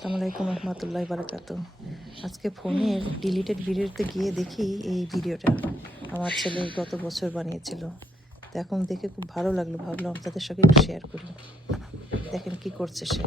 আসসালামু আলাইকুম রহমতুল্লাহি বারাকাতু। আজকে ফোনের ডিলিটেড ভিডিওতে গিয়ে দেখি এই ভিডিওটা আমার ছেলে গত বছর বানিয়েছিল। তো এখন দেখে খুব ভালো লাগলো, ভাবলাম আপনাদের সঙ্গে একটু শেয়ার করি। দেখেন কি করছে সে।